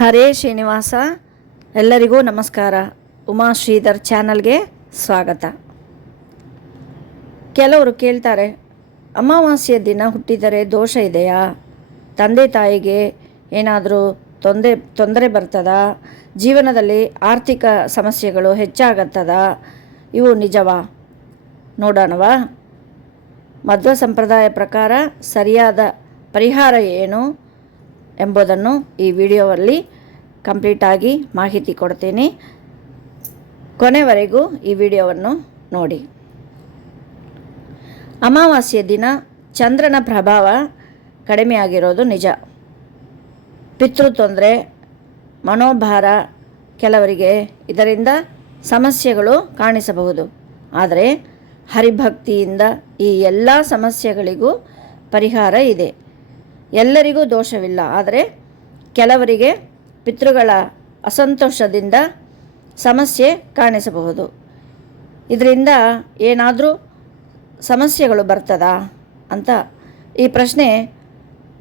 ಹರೇ ಶ್ರೀನಿವಾಸ. ಎಲ್ಲರಿಗೂ ನಮಸ್ಕಾರ. ಉಮಾ ಶ್ರೀಧರ್ ಚಾನಲ್ಗೆ ಸ್ವಾಗತ. ಕೆಲವರು ಕೇಳ್ತಾರೆ, ಅಮಾವಾಸ್ಯೆ ದಿನ ಹುಟ್ಟಿದರೆ ದೋಷ ಇದೆಯಾ? ತಂದೆ ತಾಯಿಗೆ ಏನಾದರೂ ತೊಂದರೆ ಬರ್ತದಾ? ಜೀವನದಲ್ಲಿ ಆರ್ಥಿಕ ಸಮಸ್ಯೆಗಳು ಹೆಚ್ಚಾಗತ್ತದಾ? ಇವು ನಿಜವಾ? ನೋಡೋಣವಾ? ಮಧ್ವ ಸಂಪ್ರದಾಯ ಪ್ರಕಾರ ಸರಿಯಾದ ಪರಿಹಾರ ಏನು ಎಂಬುದನ್ನು ಈ ವಿಡಿಯೋದಲ್ಲಿ ಕಂಪ್ಲೀಟಾಗಿ ಮಾಹಿತಿ ಕೊಡ್ತೀನಿ. ಕೊನೆವರೆಗೂ ಈ ವಿಡಿಯೋವನ್ನು ನೋಡಿ. ಅಮಾವಾಸ್ಯೆ ದಿನ ಚಂದ್ರನ ಪ್ರಭಾವ ಕಡಿಮೆಯಾಗಿರೋದು ನಿಜ. ಪಿತೃ ತೊಂದರೆ, ಮನೋಭಾರ, ಕೆಲವರಿಗೆ ಇದರಿಂದ ಸಮಸ್ಯೆಗಳು ಕಾಣಿಸಬಹುದು. ಆದರೆ ಹರಿಭಕ್ತಿಯಿಂದ ಈ ಎಲ್ಲ ಸಮಸ್ಯೆಗಳಿಗೂ ಪರಿಹಾರ ಇದೆ. ಎಲ್ಲರಿಗೂ ದೋಷವಿಲ್ಲ, ಆದರೆ ಕೆಲವರಿಗೆ ಪಿತೃಗಳ ಅಸಂತೋಷದಿಂದ ಸಮಸ್ಯೆ ಕಾಣಿಸಬಹುದು. ಇದರಿಂದ ಏನಾದರೂ ಸಮಸ್ಯೆಗಳು ಬರ್ತದಾ ಅಂತ ಈ ಪ್ರಶ್ನೆ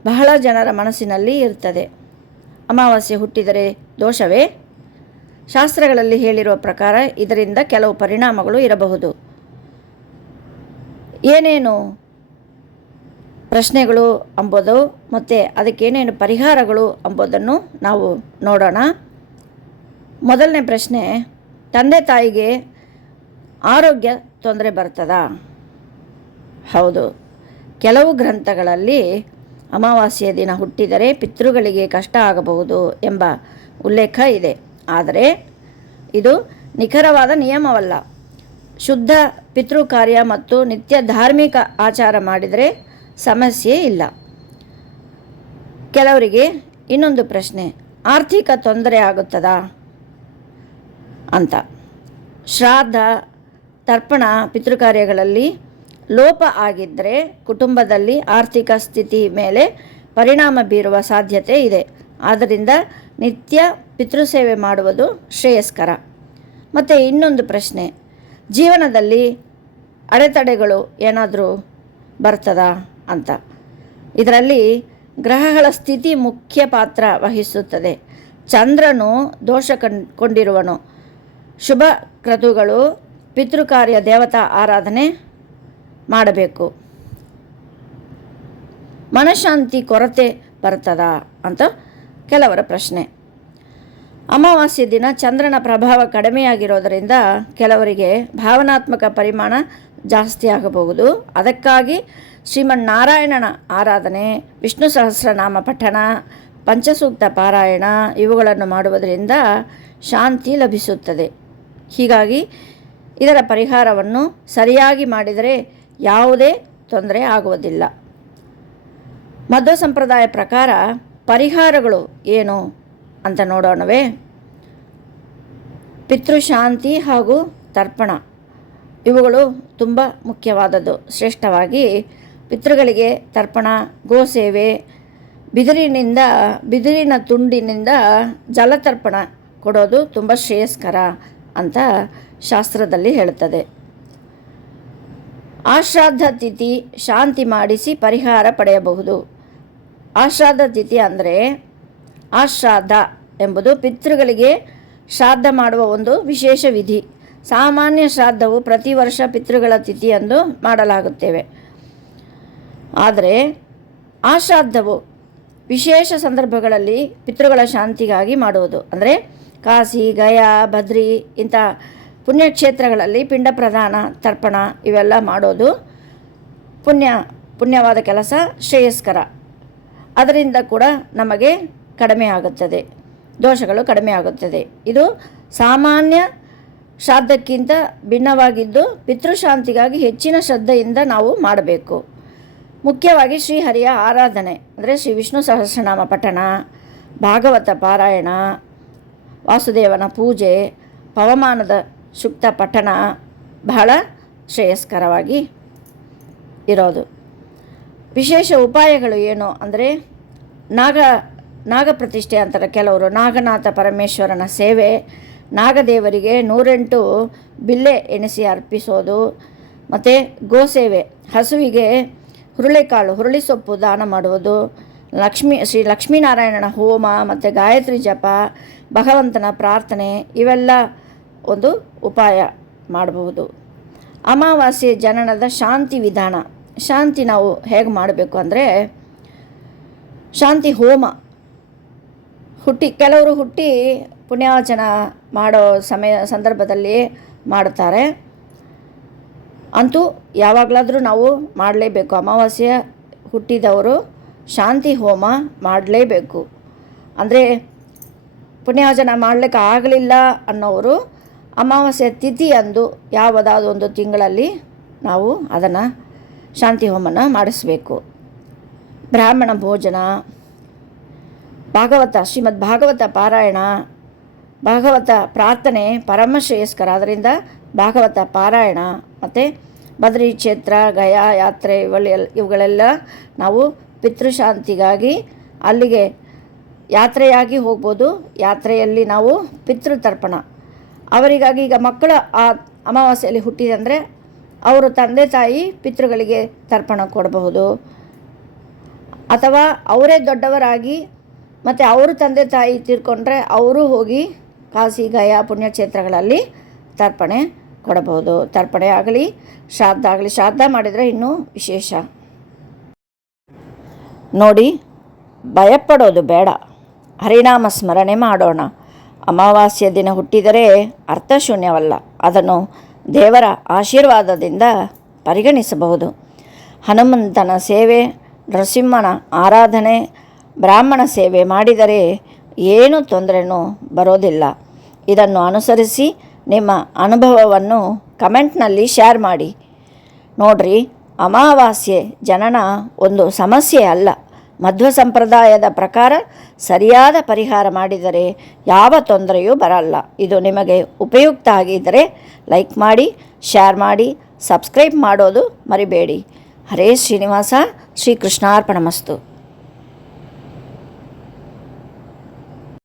ಬಹಳ ಜನರ ಮನಸ್ಸಿನಲ್ಲಿ ಇರ್ತದೆ. ಅಮಾವಾಸ್ಯೆ ಹುಟ್ಟಿದರೆ ದೋಷವೇ? ಶಾಸ್ತ್ರಗಳಲ್ಲಿ ಹೇಳಿರುವ ಪ್ರಕಾರ ಇದರಿಂದ ಕೆಲವು ಪರಿಣಾಮಗಳು ಇರಬಹುದು. ಏನೇನು ಪ್ರಶ್ನೆಗಳು ಎಂಬುದು ಮತ್ತು ಅದಕ್ಕೇನೇನು ಪರಿಹಾರಗಳು ಎಂಬುದನ್ನು ನಾವು ನೋಡೋಣ. ಮೊದಲನೇ ಪ್ರಶ್ನೆ, ತಂದೆ ತಾಯಿಗೆ ಆರೋಗ್ಯ ತೊಂದರೆ ಬರ್ತದಾ? ಹೌದು. ಕೆಲವು ಗ್ರಂಥಗಳಲ್ಲಿ ಅಮಾವಾಸ್ಯೆಯ ದಿನ ಹುಟ್ಟಿದರೆ ಪಿತೃಗಳಿಗೆ ಕಷ್ಟ ಆಗಬಹುದು ಎಂಬ ಉಲ್ಲೇಖ ಇದೆ. ಆದರೆ ಇದು ನಿಖರವಾದ ನಿಯಮವಲ್ಲ. ಶುದ್ಧ ಪಿತೃ ಕಾರ್ಯ ಮತ್ತು ನಿತ್ಯ ಧಾರ್ಮಿಕ ಆಚಾರ ಮಾಡಿದರೆ ಸಮಸ್ಯೆ ಇಲ್ಲ. ಕೆಲವರಿಗೆ ಇನ್ನೊಂದು ಪ್ರಶ್ನೆ, ಆರ್ಥಿಕ ತೊಂದರೆ ಆಗುತ್ತದಾ ಅಂತ. ಶ್ರಾದ್ದ, ತರ್ಪಣ, ಪಿತೃಕಾರ್ಯಗಳಲ್ಲಿ ಲೋಪ ಆಗಿದ್ದರೆ ಕುಟುಂಬದಲ್ಲಿ ಆರ್ಥಿಕ ಸ್ಥಿತಿ ಮೇಲೆ ಪರಿಣಾಮ ಬೀರುವ ಸಾಧ್ಯತೆ ಇದೆ. ಆದ್ದರಿಂದ ನಿತ್ಯ ಪಿತೃಸೇವೆ ಮಾಡುವುದು ಶ್ರೇಯಸ್ಕರ. ಮತ್ತು ಇನ್ನೊಂದು ಪ್ರಶ್ನೆ, ಜೀವನದಲ್ಲಿ ಅಡೆತಡೆಗಳು ಏನಾದರೂ ಬರ್ತದಾ ಅಂತ. ಇದರಲ್ಲಿ ಗ್ರಹಗಳ ಸ್ಥಿತಿ ಮುಖ್ಯ ಪಾತ್ರ ವಹಿಸುತ್ತದೆ. ಚಂದ್ರನು ದೋಷ ಕೊಂಡಿರುವನು. ಶುಭ ಕ್ರತುಗಳು ಪಿತೃಕಾರ್ಯ ದೇವತಾ ಆರಾಧನೆ ಮಾಡಬೇಕು. ಮನಃಶಾಂತಿ ಕೊರತೆ ಬರ್ತದಾ ಅಂತ ಕೆಲವರ ಪ್ರಶ್ನೆ. ಅಮಾವಾಸ್ಯೆ ದಿನ ಚಂದ್ರನ ಪ್ರಭಾವ ಕಡಿಮೆಯಾಗಿರೋದರಿಂದ ಕೆಲವರಿಗೆ ಭಾವನಾತ್ಮಕ ಪರಿಮಾಣ ಜಾಸ್ತಿ ಆಗಬಹುದು. ಅದಕ್ಕಾಗಿ ಶ್ರೀಮನ್ನಾರಾಯಣನ ಆರಾಧನೆ, ವಿಷ್ಣು ಸಹಸ್ರನಾಮ ಪಠಣ, ಪಂಚಸೂಕ್ತ ಪಾರಾಯಣ ಇವುಗಳನ್ನು ಮಾಡುವುದರಿಂದ ಶಾಂತಿ ಲಭಿಸುತ್ತದೆ. ಹೀಗಾಗಿ ಇದರ ಪರಿಹಾರವನ್ನು ಸರಿಯಾಗಿ ಮಾಡಿದರೆ ಯಾವುದೇ ತೊಂದರೆ ಆಗುವುದಿಲ್ಲ. ಮಧ್ವ ಸಂಪ್ರದಾಯ ಪ್ರಕಾರ ಪರಿಹಾರಗಳು ಏನು ಅಂತ ನೋಡೋಣವೇ? ಪಿತೃಶಾಂತಿ ಹಾಗೂ ತರ್ಪಣ ಇವುಗಳು ತುಂಬ ಮುಖ್ಯವಾದದ್ದು. ಶ್ರೇಷ್ಠವಾಗಿ ಪಿತೃಗಳಿಗೆ ತರ್ಪಣ, ಗೋಸೇವೆ, ಬಿದಿರಿನ ತುಂಡಿನಿಂದ ಜಲತರ್ಪಣ ಕೊಡೋದು ತುಂಬ ಶ್ರೇಯಸ್ಕರ ಅಂತ ಶಾಸ್ತ್ರದಲ್ಲಿ ಹೇಳುತ್ತದೆ. ಆಶ್ರಾದ್ದ ತಿಥಿ ಶಾಂತಿ ಮಾಡಿಸಿ ಪರಿಹಾರ ಪಡೆಯಬಹುದು. ಆಶ್ರಾದ್ದ ತಿಥಿ ಅಂದರೆ, ಆಶ್ರಾದ್ದ ಎಂಬುದು ಪಿತೃಗಳಿಗೆ ಶ್ರಾದ್ದ ಮಾಡುವ ಒಂದು ವಿಶೇಷ ವಿಧಿ. ಸಾಮಾನ್ಯ ಶ್ರಾದ್ದವು ಪ್ರತಿ ವರ್ಷ ಪಿತೃಗಳ ತಿಥಿಯಂದು ಮಾಡಲಾಗುತ್ತೇವೆ. ಆದರೆ ಆಶ್ರಾದ್ದವು ವಿಶೇಷ ಸಂದರ್ಭಗಳಲ್ಲಿ ಪಿತೃಗಳ ಶಾಂತಿಗಾಗಿ ಮಾಡುವುದು. ಅಂದರೆ ಕಾಶಿ, ಗಯಾ, ಬದ್ರಿ ಇಂಥ ಪುಣ್ಯಕ್ಷೇತ್ರಗಳಲ್ಲಿ ಪಿಂಡ ಪ್ರದಾನ, ತರ್ಪಣ ಇವೆಲ್ಲ ಮಾಡೋದು ಪುಣ್ಯವಾದ ಕೆಲಸ, ಶ್ರೇಯಸ್ಕರ. ಅದರಿಂದ ಕೂಡ ನಮಗೆ ಕಡಿಮೆ ಆಗುತ್ತದೆ, ದೋಷಗಳು ಕಡಿಮೆ ಆಗುತ್ತದೆ. ಇದು ಸಾಮಾನ್ಯ ಶ್ರಾದ್ದಕ್ಕಿಂತ ಭಿನ್ನವಾಗಿದ್ದು ಪಿತೃಶಾಂತಿಗಾಗಿ ಹೆಚ್ಚಿನ ಶ್ರದ್ಧೆಯಿಂದ ನಾವು ಮಾಡಬೇಕು. ಮುಖ್ಯವಾಗಿ ಶ್ರೀಹರಿಯ ಆರಾಧನೆ ಅಂದರೆ ಶ್ರೀ ವಿಷ್ಣು ಸಹಸ್ರನಾಮ ಪಠಣ, ಭಾಗವತ ಪಾರಾಯಣ, ವಾಸುದೇವನ ಪೂಜೆ, ಪವಮಾನದ ಸೂಕ್ತ ಪಠಣ ಬಹಳ ಶ್ರೇಯಸ್ಕರವಾಗಿ ಇರೋದು. ವಿಶೇಷ ಉಪಾಯಗಳು ಏನು ಅಂದರೆ, ನಾಗ ಪ್ರತಿಷ್ಠೆ ಅಂತಾರೆ ಕೆಲವರು. ನಾಗನಾಥ ಪರಮೇಶ್ವರನ ಸೇವೆ, ನಾಗದೇವರಿಗೆ 108 ಬಿಲ್ಲೆ ಎಣಿಸಿ ಅರ್ಪಿಸೋದು, ಮತ್ತು ಗೋಸೇವೆ, ಹಸುವಿಗೆ ಹುರುಳಿಕಾಳು, ಹುರುಳಿ ಸೊಪ್ಪು ದಾನ ಮಾಡುವುದು, ಶ್ರೀ ಲಕ್ಷ್ಮೀನಾರಾಯಣನ ಹೋಮ ಮತ್ತು ಗಾಯತ್ರಿ ಜಪ, ಭಗವಂತನ ಪ್ರಾರ್ಥನೆ ಇವೆಲ್ಲ ಒಂದು ಉಪಾಯ ಮಾಡಬಹುದು. ಅಮಾವಾಸ್ಯೆ ಜನನದ ಶಾಂತಿ ವಿಧಾನ. ಶಾಂತಿ ನಾವು ಹೇಗೆ ಮಾಡಬೇಕು ಅಂದರೆ, ಶಾಂತಿ ಹೋಮ ಕೆಲವರು ಹುಟ್ಟಿ ಪುಣ್ಯಾವಚನ ಮಾಡೋ ಸಂದರ್ಭದಲ್ಲಿ ಮಾಡುತ್ತಾರೆ. ಅಂತೂ ಯಾವಾಗಲಾದರೂ ನಾವು ಮಾಡಲೇಬೇಕು. ಅಮಾವಾಸ್ಯೆ ಹುಟ್ಟಿದವರು ಶಾಂತಿ ಹೋಮ ಮಾಡಲೇಬೇಕು. ಅಂದರೆ ಪುಣ್ಯಾವಚನ ಮಾಡಲಿಕ್ಕೆ ಆಗಲಿಲ್ಲ ಅನ್ನೋರು ಅಮಾವಾಸ್ಯೆ ತಿಥಿ ಅಂದು ಯಾವುದಾದ್ರು ಒಂದು ತಿಂಗಳಲ್ಲಿ ನಾವು ಅದನ್ನು ಶಾಂತಿ ಹೋಮನ ಮಾಡಿಸಬೇಕು. ಬ್ರಾಹ್ಮಣ ಭೋಜನ, ಶ್ರೀಮದ್ ಭಾಗವತ ಪಾರಾಯಣ, ಭಾಗವತ ಪ್ರಾರ್ಥನೆ ಪರಮಶ್ರೇಯಸ್ಕರ. ಅದರಿಂದ ಭಾಗವತ ಪಾರಾಯಣ ಮತ್ತು ಬದ್ರಿ ಕ್ಷೇತ್ರ, ಗಯಾ ಯಾತ್ರೆ ಇವುಗಳೆಲ್ಲ ನಾವು ಪಿತೃಶಾಂತಿಗಾಗಿ ಅಲ್ಲಿಗೆ ಯಾತ್ರೆಯಾಗಿ ಹೋಗ್ಬೋದು. ಯಾತ್ರೆಯಲ್ಲಿ ನಾವು ಪಿತೃತರ್ಪಣ ಅವರಿಗಾಗಿ, ಈಗ ಮಕ್ಕಳ ಆ ಅಮಾವಾಸ್ಯೆಯಲ್ಲಿ ಹುಟ್ಟಿದೆ ಅಂದರೆ ಅವರು ತಂದೆ ತಾಯಿ ಪಿತೃಗಳಿಗೆ ತರ್ಪಣ ಕೊಡಬಹುದು. ಅಥವಾ ಅವರೇ ದೊಡ್ಡವರಾಗಿ ಮತ್ತು ಅವರು ತಂದೆ ತಾಯಿ ತೀರ್ಕೊಂಡ್ರೆ ಅವರು ಹೋಗಿ ಕಾಶಿ, ಗಯಾ ಪುಣ್ಯಕ್ಷೇತ್ರಗಳಲ್ಲಿ ತರ್ಪಣೆ ಕೊಡಬಹುದು. ತರ್ಪಣೆ ಆಗಲಿ, ಶ್ರಾದ್ದ ಆಗಲಿ. ಶ್ರಾದ್ದ ಮಾಡಿದರೆ ಇನ್ನೂ ವಿಶೇಷ. ನೋಡಿ, ಭಯಪಡೋದು ಬೇಡ, ಹರಿನಾಮ ಸ್ಮರಣೆ ಮಾಡೋಣ. ಅಮಾವಾಸ್ಯೆ ದಿನ ಹುಟ್ಟಿದರೆ ಅರ್ಥಶೂನ್ಯವಲ್ಲ, ಅದನ್ನು ದೇವರ ಆಶೀರ್ವಾದದಿಂದ ಪರಿಗಣಿಸಬಹುದು. ಹನುಮಂತನ ಸೇವೆ, ನರಸಿಂಹನ ಆರಾಧನೆ, ಬ್ರಾಹ್ಮಣ ಸೇವೆ ಮಾಡಿದರೆ ಏನೂ ತೊಂದರೆನೂ ಬರೋದಿಲ್ಲ. ಇದನ್ನು ಅನುಸರಿಸಿ ನಿಮ್ಮ ಅನುಭವವನ್ನು ಕಮೆಂಟ್ನಲ್ಲಿ ಶೇರ್ ಮಾಡಿ. ನೋಡ್ರಿ, ಅಮಾವಾಸ್ಯೆ ಜನನ ಒಂದು ಸಮಸ್ಯೆ ಅಲ್ಲ. ಮಧ್ವ ಸಂಪ್ರದಾಯದ ಪ್ರಕಾರ ಸರಿಯಾದ ಪರಿಹಾರ ಮಾಡಿದರೆ ಯಾವ ತೊಂದರೆಯೂ ಬರಲ್ಲ. ಇದು ನಿಮಗೆ ಉಪಯುಕ್ತ ಆಗಿದ್ದರೆ ಲೈಕ್ ಮಾಡಿ, ಶೇರ್ ಮಾಡಿ, ಸಬ್ಸ್ಕ್ರೈಬ್ ಮಾಡೋದು ಮರಿಬೇಡಿ. ಹರೇ ಶ್ರೀನಿವಾಸ. ಶ್ರೀಕೃಷ್ಣಾರ್ಪಣಮಸ್ತು.